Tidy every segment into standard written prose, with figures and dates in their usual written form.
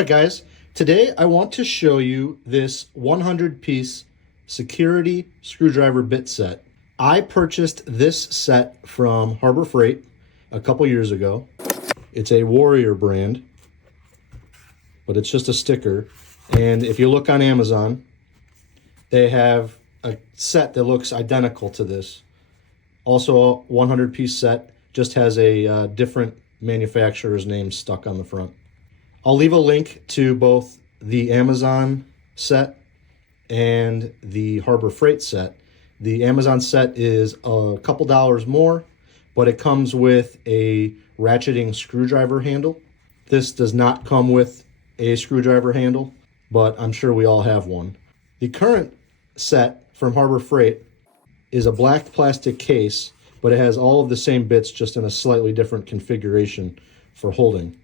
right, guys, today I want to show you this 100-piece security screwdriver bit set. I purchased this set from Harbor Freight a couple years ago. It's a Warrior brand, but it's just a sticker. And if you look on Amazon, they have a set that looks identical to this. Also a 100-piece set, just has a different manufacturer's name stuck on the front. I'll leave a link to both the Amazon set and the Harbor Freight set. The Amazon set is a couple dollars more, but it comes with a ratcheting screwdriver handle. This does not come with a screwdriver handle, but I'm sure we all have one. The current set from Harbor Freight is a black plastic case, but it has all of the same bits, just in a slightly different configuration for holding.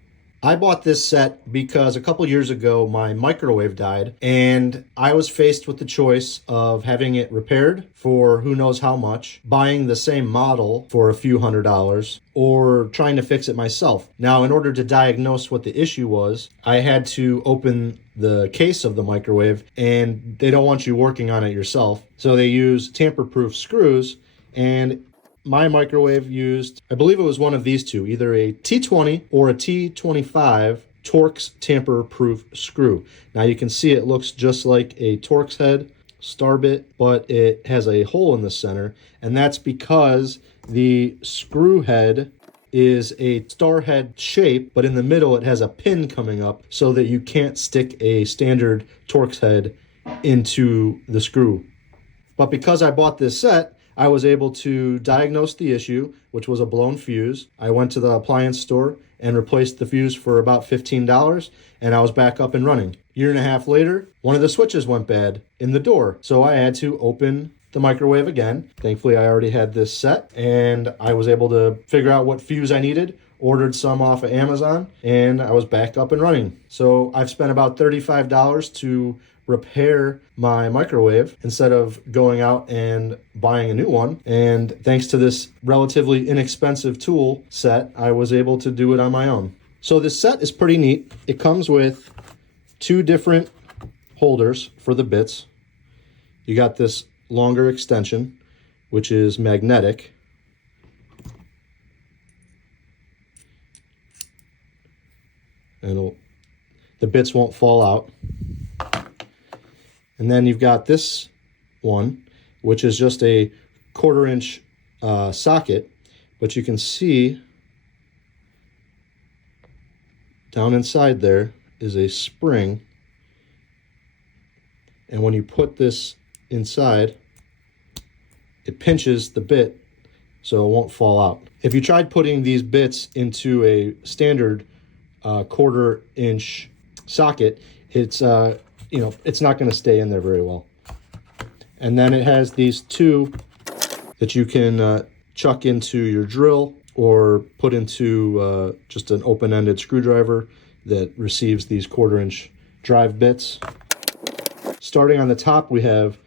I bought this set because a couple years ago my microwave died, and I was faced with the choice of having it repaired for who knows how much, buying the same model for a few $100s, or trying to fix it myself. Now, in order to diagnose what the issue was, I had to open the case of the microwave, and they don't want you working on it yourself. So they use tamper-proof screws, and my microwave used, I believe it was one of these two, either a T20 or a T25 Torx tamper-proof screw. Now you can see it looks just like a Torx head star bit, but it has a hole in the center, and that's because the screw head is a star head shape, but in the middle it has a pin coming up so that you can't stick a standard Torx head into the screw. But because I bought this set, I was able to diagnose the issue, which was a blown fuse. I went to the appliance store and replaced the fuse for about $15, and I was back up and running. Year and a half later, one of the switches went bad in the door, so I had to open the microwave again. Thankfully, I already had this set, and I was able to figure out what fuse I needed, ordered some off of Amazon, and I was back up and running. So I've spent about $35 to repair my microwave instead of going out and buying a new one. And thanks to this relatively inexpensive tool set, I was able to do it on my own. So this set is pretty neat. It comes with two different holders for the bits. You got this longer extension, which is magnetic. And the bits won't fall out. And then you've got this one, which is just a 1/4-inch socket, but you can see down inside there is a spring. And when you put this inside, it pinches the bit so it won't fall out. If you tried putting these bits into a standard 1/4-inch socket, it's it's not going to stay in there very well. And then it has these two that you can chuck into your drill or put into just an open-ended screwdriver that receives these 1/4-inch drive bits. Starting on the top, we have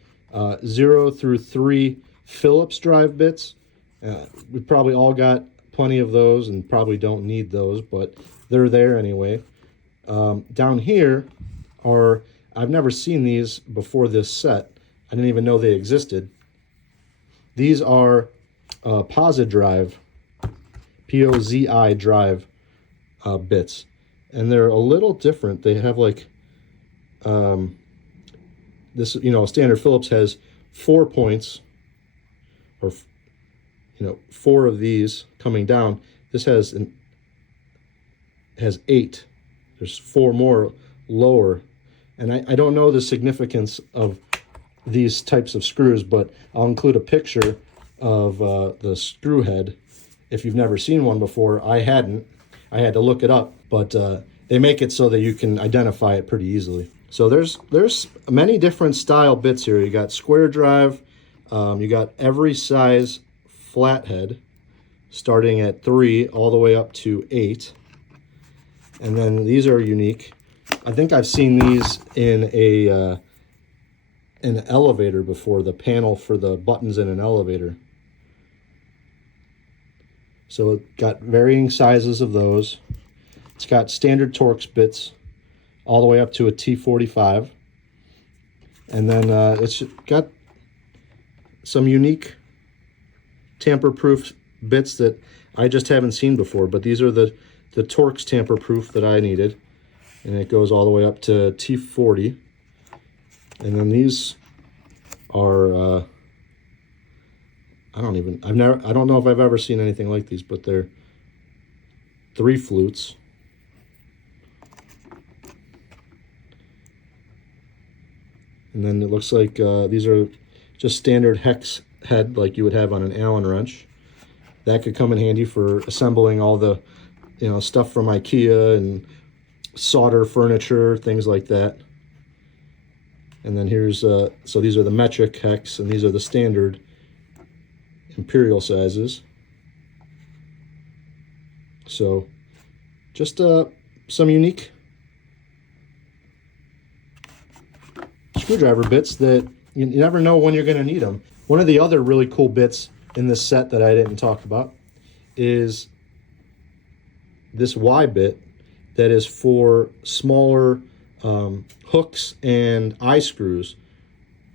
0 through 3 Phillips drive bits. We probably all got plenty of those and probably don't need those, but they're there anyway. Down here are, I've never seen these before this set. I didn't even know they existed. These are Posi drive, P-O-Z-I drive bits. And they're a little different. They have like, this, standard Phillips has 4 points, or, 4 of these coming down. This has 8. There's 4 more lower. And I don't know the significance of these types of screws, but I'll include a picture of the screw head. If you've never seen one before, I hadn't. I had to look it up, but they make it so that you can identify it pretty easily. So there's many different style bits here. You got square drive, you got every size flathead, starting at 3 all the way up to 8. And then these are unique. I think I've seen these in an elevator before, the panel for the buttons in an elevator. So it got varying sizes of those. It's got standard Torx bits all the way up to a T45. And then it's got some unique tamper-proof bits that I just haven't seen before, but these are the Torx tamper-proof that I needed. And it goes all the way up to T40. And then these are, I don't know if I've ever seen anything like these, but they're 3 flutes. And then it looks like these are just standard hex head like you would have on an Allen wrench. That could come in handy for assembling all the, stuff from IKEA and solder furniture, things like that. And then here's, so these are the metric hex, and these are the standard imperial sizes. So just some unique screwdriver bits that you never know when you're going to need them. One of the other really cool bits in this set that I didn't talk about is this Y bit that is for smaller hooks and eye screws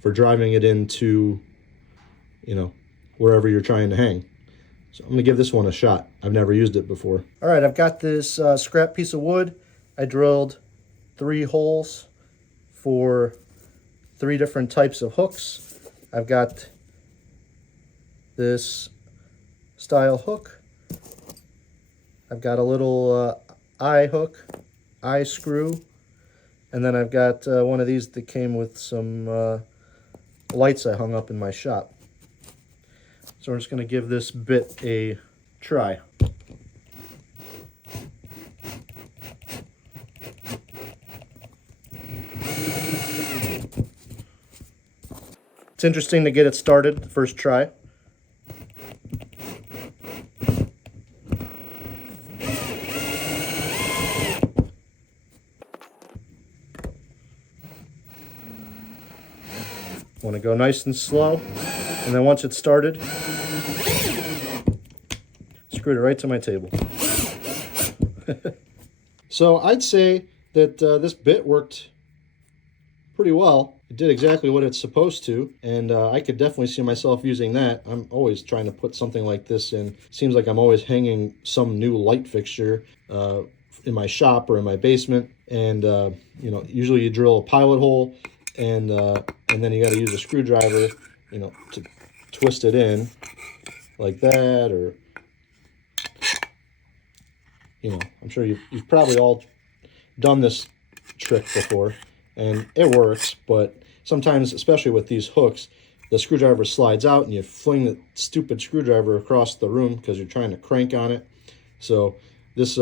for driving it into, wherever you're trying to hang. So I'm going to give this one a shot. I've never used it before. All right, I've got this scrap piece of wood. I drilled 3 holes for 3 different types of hooks. I've got this style hook. I've got a little eye hook, eye screw, and then I've got one of these that came with some lights I hung up in my shop. So I'm just going to give this bit a try. It's interesting to get it started the first try. Want to go nice and slow, and then once it's started, screwed it right to my table. So I'd say that this bit worked pretty well. It did exactly what it's supposed to, and I could definitely see myself using that. I'm always trying to put something like this in. Seems like I'm always hanging some new light fixture in my shop or in my basement, and usually you drill a pilot hole, and then you got to use a screwdriver, to twist it in like that, or I'm sure you've probably all done this trick before, and it works. But sometimes, especially with these hooks, the screwdriver slides out and you fling the stupid screwdriver across the room because you're trying to crank on it. So this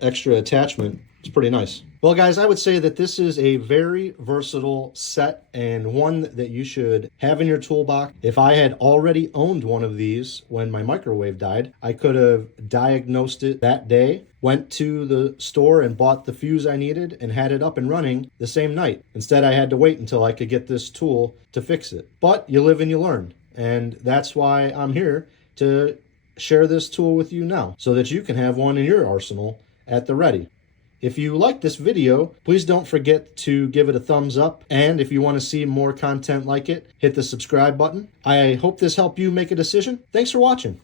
extra attachment is pretty nice. Well, guys, I would say that this is a very versatile set and one that you should have in your toolbox. If I had already owned one of these when my microwave died, I could have diagnosed it that day, went to the store and bought the fuse I needed, and had it up and running the same night. Instead, I had to wait until I could get this tool to fix it. But you live and you learn, and that's why I'm here to share this tool with you now, so that you can have one in your arsenal at the ready. If you like this video, please don't forget to give it a thumbs up. And if you want to see more content like it, hit the subscribe button. I hope this helped you make a decision. Thanks for watching.